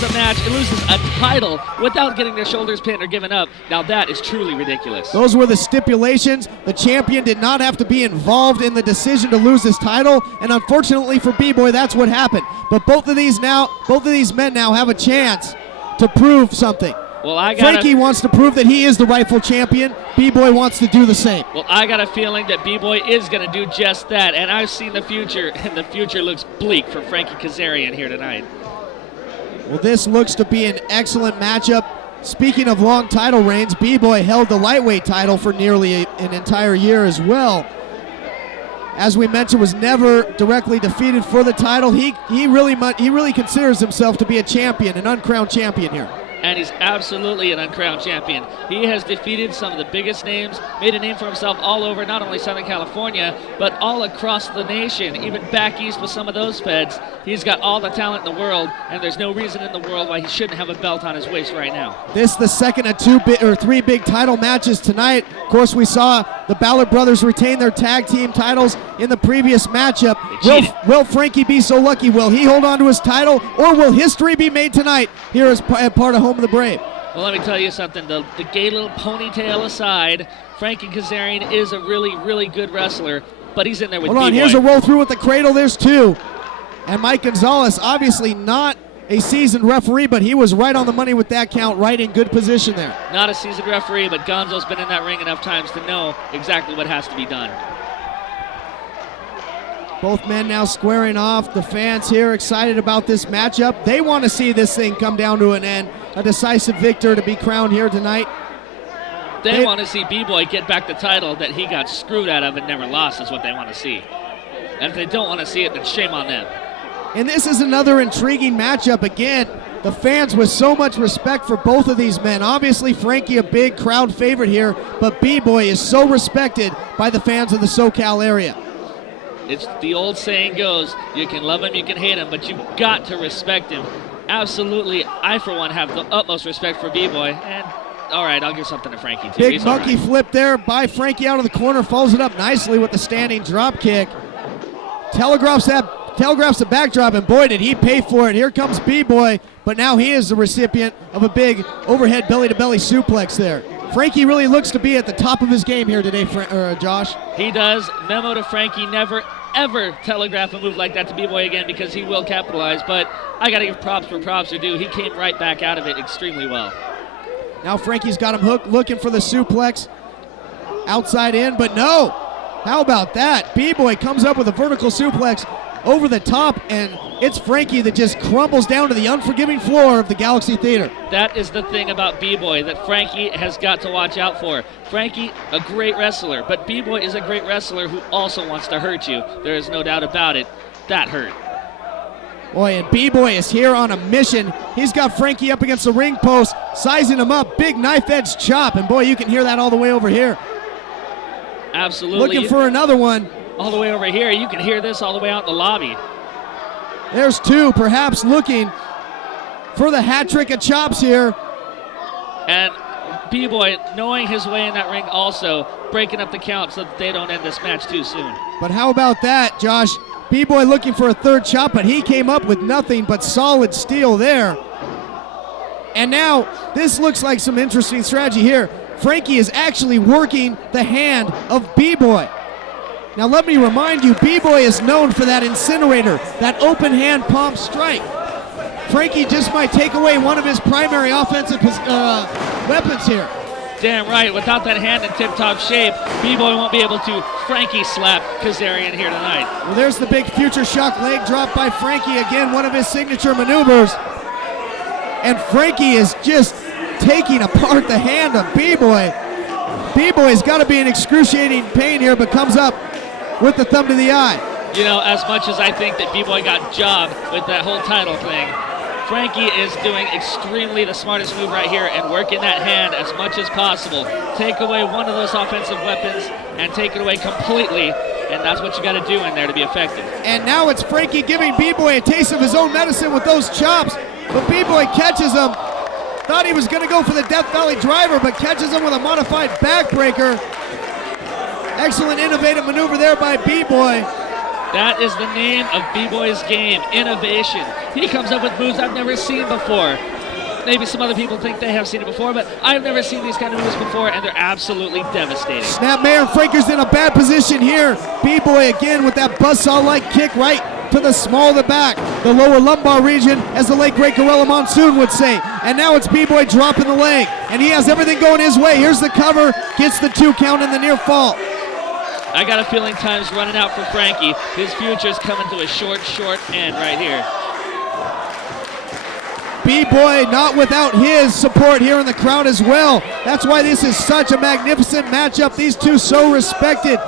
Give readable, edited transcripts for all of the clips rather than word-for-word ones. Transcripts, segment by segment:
loses a match and loses a title without getting their shoulders pinned or given up. Now that is truly ridiculous. Those were the stipulations. The champion did not have to be involved in the decision to lose his title, and unfortunately for B-Boy, that's what happened. But both of these men now have a chance to prove something. Well, Frankie wants to prove that he is the rightful champion. B-Boy wants to do the same. Well, I got a feeling that B-Boy is going to do just that, and I've seen the future, and the future looks bleak for Frankie Kazarian here tonight. Well, this looks to be an excellent matchup. Speaking of long title reigns, B-Boy held the lightweight title for nearly an entire year as well. As we mentioned, was never directly defeated for the title. He really considers himself to be a champion, an uncrowned champion here. And he's absolutely an uncrowned champion. He has defeated some of the biggest names, made a name for himself all over, not only Southern California, but all across the nation, even back east with some of those feds. He's got all the talent in the world, and there's no reason in the world why he shouldn't have a belt on his waist right now. This is the second of three big title matches tonight. Of course, we saw the Ballard brothers retain their tag team titles in the previous matchup. Will Frankie be so lucky? Will he hold on to his title, or will history be made tonight here as part of Home of the Brave? Well, let me tell you something. The gay little ponytail aside, Frankie Kazarian is a really, really good wrestler, but he's in there with B-Boy. Hold on, here's a roll through with the cradle. There's two. And Mike Gonzalez, obviously not a seasoned referee, but he was right on the money with that count, right in good position there. Not a seasoned referee, but Gonzo's been in that ring enough times to know exactly what has to be done. Both men now squaring off. The fans here excited about this matchup. They want to see this thing come down to an end. A decisive victor to be crowned here tonight. They want to see B-Boy get back the title that he got screwed out of and never lost is what they want to see. And if they don't want to see it, then shame on them. And this is another intriguing matchup. Again, the fans with so much respect for both of these men. Obviously, Frankie a big crowd favorite here, but B-Boy is so respected by the fans of the SoCal area. It's the old saying goes, you can love him, you can hate him, but you've got to respect him. Absolutely, I for one have the utmost respect for B-Boy. And all right, I'll give something to Frankie too. Big monkey flip there by Frankie out of the corner, follows it up nicely with the standing drop kick. Telegraphs the backdrop, and boy, did he pay for it. Here comes B-Boy, but now he is the recipient of a big overhead belly-to-belly suplex there. Frankie really looks to be at the top of his game here today, Josh. He does. Memo to Frankie, never, ever telegraph a move like that to B-Boy again because he will capitalize, but I got to give props where props are due. He came right back out of it extremely well. Now Frankie's got him hooked, looking for the suplex. Outside in, but no. How about that? B-Boy comes up with a vertical suplex over the top, and it's Frankie that just crumbles down to the unforgiving floor of the Galaxy Theater. That is the thing about B-Boy that Frankie has got to watch out for. Frankie, a great wrestler, but B-Boy is a great wrestler who also wants to hurt you. There is no doubt about it. That hurt. Boy, and B-Boy is here on a mission. He's got Frankie up against the ring post, sizing him up, big knife-edge chop, and boy, you can hear that all the way over here. Absolutely. Looking for another one. All the way over here. You can hear this all the way out in the lobby. There's two, perhaps looking for the hat trick of chops here. And B-Boy, knowing his way in that ring also, breaking up the count so that they don't end this match too soon. But how about that, Josh? B-Boy looking for a third chop, but he came up with nothing but solid steel there. And now, this looks like some interesting strategy here. Frankie is actually working the hand of B-Boy. Now let me remind you, B-Boy is known for that incinerator, that open hand palm strike. Frankie just might take away one of his primary offensive weapons here. Damn right, without that hand in tip-top shape, B-Boy won't be able to Frankie slap Kazarian here tonight. Well, there's the big future shock leg drop by Frankie, again, one of his signature maneuvers. And Frankie is just taking apart the hand of B-Boy. B-Boy's got to be in excruciating pain here, but comes up with the thumb to the eye. You know, as much as I think that B-Boy got jobbed with that whole title thing, Frankie is doing extremely the smartest move right here and working that hand as much as possible. Take away one of those offensive weapons and take it away completely, and that's what you got to do in there to be effective. And now it's Frankie giving B-Boy a taste of his own medicine with those chops, but B-Boy catches him. Thought he was going to go for the Death Valley driver, but catches him with a modified backbreaker. Excellent innovative maneuver there by B-Boy. That is the name of B-Boy's game, innovation. He comes up with moves I've never seen before. Maybe some other people think they have seen it before, but I've never seen these kind of moves before, and they're absolutely devastating. Snapmare, Frankie's in a bad position here. B-Boy again with that buzzsaw-like kick right to the small of the back, the lower lumbar region, as the late great Gorilla Monsoon would say. And now it's B-Boy dropping the leg, and he has everything going his way. Here's the cover, gets the 2 count in the near fall. I got a feeling time's running out for Frankie. His future's coming to a short end right here. B-Boy not without his support here in the crowd as well. That's why this is such a magnificent matchup. These two so respected.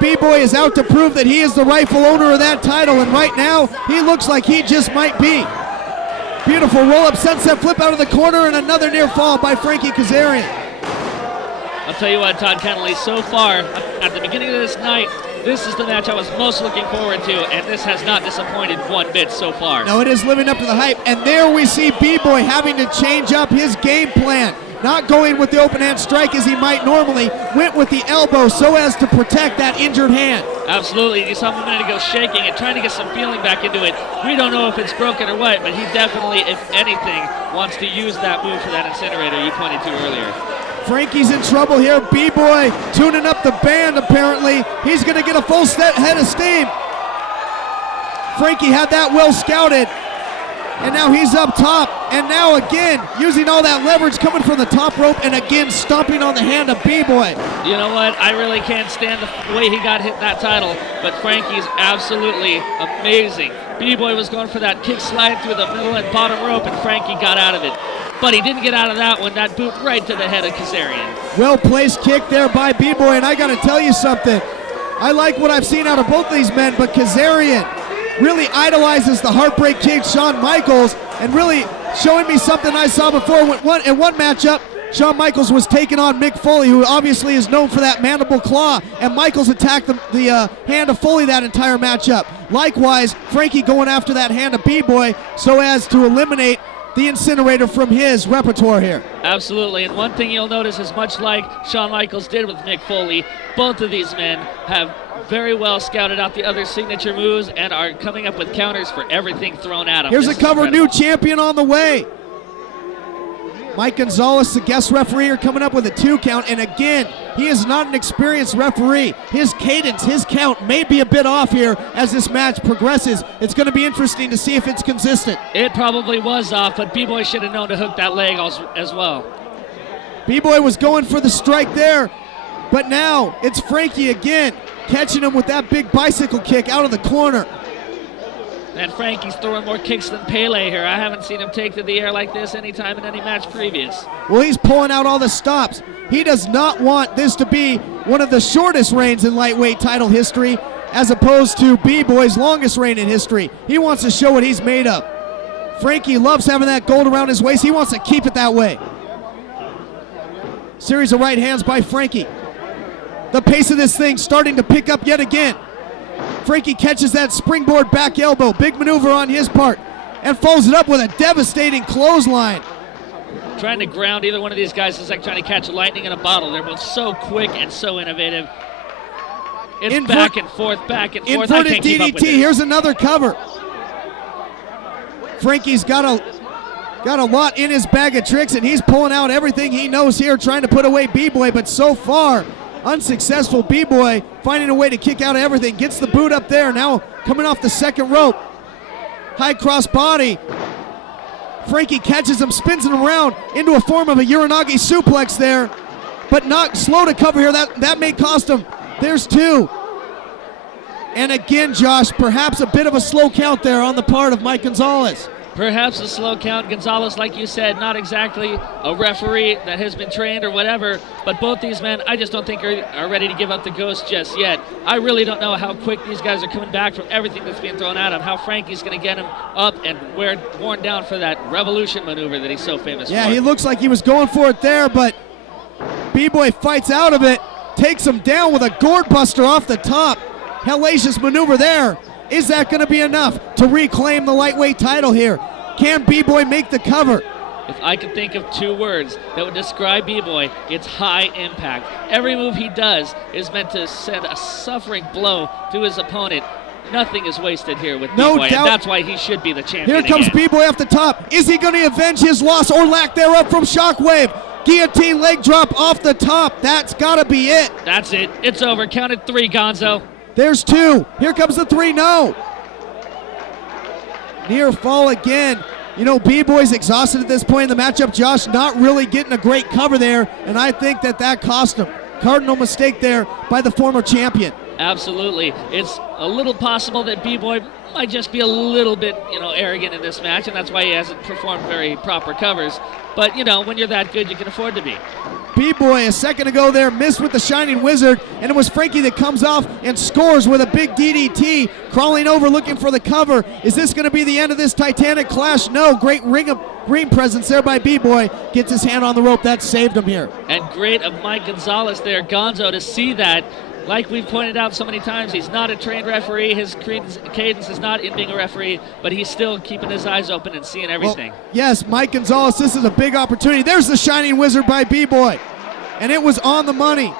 B-Boy is out to prove that he is the rightful owner of that title, and right now he looks like he just might be. Beautiful roll-up sunset flip out of the corner, and another near fall by Frankie Kazarian. I'll tell you what, Todd Kennelly, so far at the beginning of this night, this is the match I was most looking forward to, and this has not disappointed one bit so far. No, it is living up to the hype, and there we see B-Boy having to change up his game plan. Not going with the open hand strike as he might normally, went with the elbow so as to protect that injured hand. Absolutely, you saw him a minute ago shaking and trying to get some feeling back into it. We don't know if it's broken or what, but he definitely, if anything, wants to use that move for that incinerator you pointed to earlier. Frankie's in trouble here. B-Boy tuning up the band apparently. He's going to get a full head of steam. Frankie had that well scouted. And now he's up top. And now again, using all that leverage coming from the top rope and again stomping on the hand of B-Boy. You know what? I really can't stand the way he got hit that title, but Frankie's absolutely amazing. B-Boy was going for that kick slide through the middle and bottom rope, and Frankie got out of it. But he didn't get out of that one. That boot right to the head of Kazarian. Well-placed kick there by B-Boy, and I got to tell you something. I like what I've seen out of both these men, but Kazarian really idolizes the Heartbreak Kid Shawn Michaels and really showing me something I saw before. In one matchup, Shawn Michaels was taking on Mick Foley, who obviously is known for that mandible claw, and Michaels attacked the hand of Foley that entire matchup. Likewise, Frankie going after that hand of B-Boy so as to eliminate the incinerator from his repertoire here. Absolutely, and one thing you'll notice is much like Shawn Michaels did with Mick Foley, both of these men have very well scouted out the other signature moves and are coming up with counters for everything thrown at them. Here's a cover, new champion on the way. Mike Gonzalez, the guest referee, are coming up with a 2 count, and again, he is not an experienced referee. His cadence, his count may be a bit off here as this match progresses. It's going to be interesting to see if it's consistent. It probably was off, but B-Boy should have known to hook that leg as well. B-Boy was going for the strike there, but now it's Frankie again, catching him with that big bicycle kick out of the corner. And Frankie's throwing more kicks than Pele here. I haven't seen him take to the air like this anytime in any match previous. Well, he's pulling out all the stops. He does not want this to be one of the shortest reigns in lightweight title history as opposed to B-Boy's longest reign in history. He wants to show what he's made of. Frankie loves having that gold around his waist. He wants to keep it that way. Series of right hands by Frankie. The pace of this thing starting to pick up yet again. Frankie catches that springboard back elbow. Big maneuver on his part. And follows it up with a devastating clothesline. Trying to ground either one of these guys is like trying to catch lightning in a bottle. They're both so quick and so innovative. It's back and forth. Inverted I can't keep up with DDT. it. Here's another cover. Frankie's got a lot in his bag of tricks, and he's pulling out everything he knows here, trying to put away B-Boy, but so far, unsuccessful. B-Boy finding a way to kick out of everything. Gets the boot up there. Now coming off the second rope. High cross body. Frankie catches him, spins him around into a form of a Uranagi suplex there. But not slow to cover here. That may cost him. There's 2. And again, Josh, perhaps a bit of a slow count there on the part of Mike Gonzalez. Perhaps a slow count. Gonzalez, like you said, not exactly a referee that has been trained or whatever, but both these men, I just don't think are ready to give up the ghost just yet. I really don't know how quick these guys are coming back from everything that's being thrown at them, how Frankie's going to get him up and worn down for that revolution maneuver that he's so famous for. Yeah, he looks like he was going for it there, but B-Boy fights out of it, takes him down with a gourd buster off the top. Hellacious maneuver there. Is that going to be enough to reclaim the lightweight title here? Can B-Boy make the cover? If I could think of 2 words that would describe B-Boy, it's high impact. Every move he does is meant to send a suffering blow to his opponent. Nothing is wasted here with No B-Boy, doubt. and that's why he should be the champion. Here comes again. B-Boy off the top. Is he going to avenge his loss or lack thereof from Shockwave? Guillotine leg drop off the top. That's got to be it. That's it. It's over. Counted 3, Gonzo. There's 2. Here comes the 3. No. Near fall again. You know, B-Boy's exhausted at this point in the matchup. Josh not really getting a great cover there, and I think that cost him. Cardinal mistake there by the former champion. Absolutely. It's a little possible that B-Boy might just be a little bit, arrogant in this match, and that's why he hasn't performed very proper covers. But, when you're that good, you can afford to be. B-Boy a second ago there missed with the Shining Wizard, and it was Frankie that comes off and scores with a big DDT, crawling over looking for the cover. Is this going to be the end of this Titanic clash? No. Great ring of green presence there by B-Boy. Gets his hand on the rope. That saved him here. And great of Mike Gonzalez there, Gonzo, to see that. Like we've pointed out so many times, he's not a trained referee. His cadence is not in being a referee, but he's still keeping his eyes open and seeing everything. Well, yes, Mike Gonzalez, this is a big opportunity. There's the Shining Wizard by B-Boy, and it was on the money.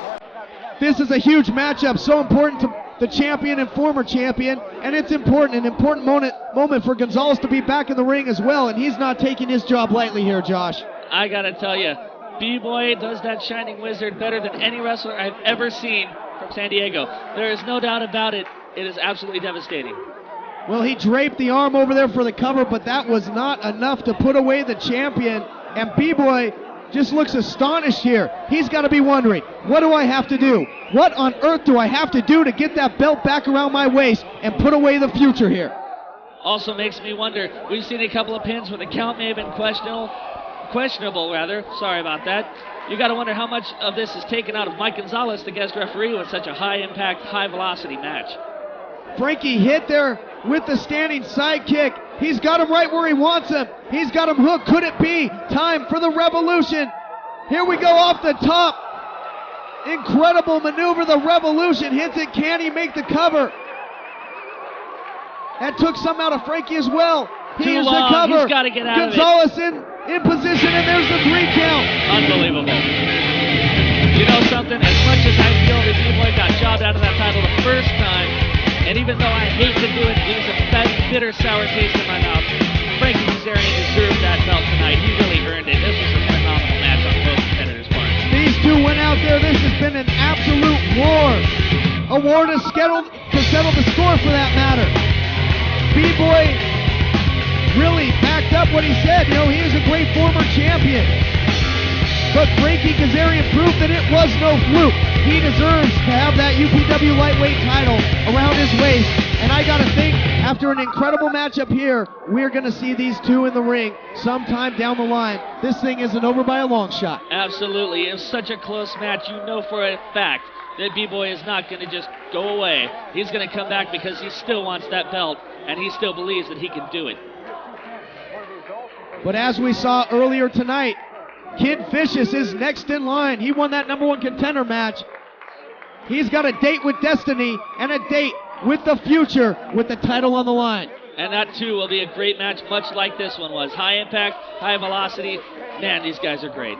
This is a huge matchup, so important to the champion and former champion, and it's an important moment for Gonzalez to be back in the ring as well, and he's not taking his job lightly here, Josh. I gotta tell you, B-Boy does that Shining Wizard better than any wrestler I've ever seen from San Diego. There is no doubt about it. It is absolutely devastating. Well, he draped the arm over there for the cover, but that was not enough to put away the champion, and B-Boy just looks astonished here. He's got to be wondering, what do I have to do? What on earth do I have to do to get that belt back around my waist and put away the future here? Also makes me wonder, we've seen a couple of pins where the count may have been questionable. Sorry about that. You got to wonder how much of this is taken out of Mike Gonzalez, the guest referee, with such a high-impact, high-velocity match. Frankie hit there with the standing sidekick. He's got him right where he wants him. He's got him hooked. Could it be time for the Revolution? Here we go off the top. Incredible maneuver. The Revolution hits it. Can he make the cover? That took some out of Frankie as well. Here's the cover. He's got to get out Gonzalez of it. in position, and there's the 3 count. Unbelievable. You know something? As much as I feel that B-Boy got jobbed out of that title the first time, and even though I hate to do it, leaves a bitter, sour taste in my mouth, Frankie Kazarian deserved that belt tonight. He really earned it. This was a phenomenal match on both competitors' parts. These 2 went out there. This has been an absolute war. A war to settle the score for that matter. B-Boy really backed up what he said. He is a great former champion. But Frankie Kazarian proved that it was no fluke. He deserves to have that UPW lightweight title around his waist. And I got to think, after an incredible matchup here, we're going to see these 2 in the ring sometime down the line. This thing isn't over by a long shot. Absolutely. It was such a close match. You know for a fact that B-Boy is not going to just go away. He's going to come back because he still wants that belt, and he still believes that he can do it. But as we saw earlier tonight, Kid Vicious is next in line. He won that #1 contender match. He's got a date with Destiny and a date with the future with the title on the line. And that, too, will be a great match, much like this one was. High impact, high velocity. Man, these guys are great.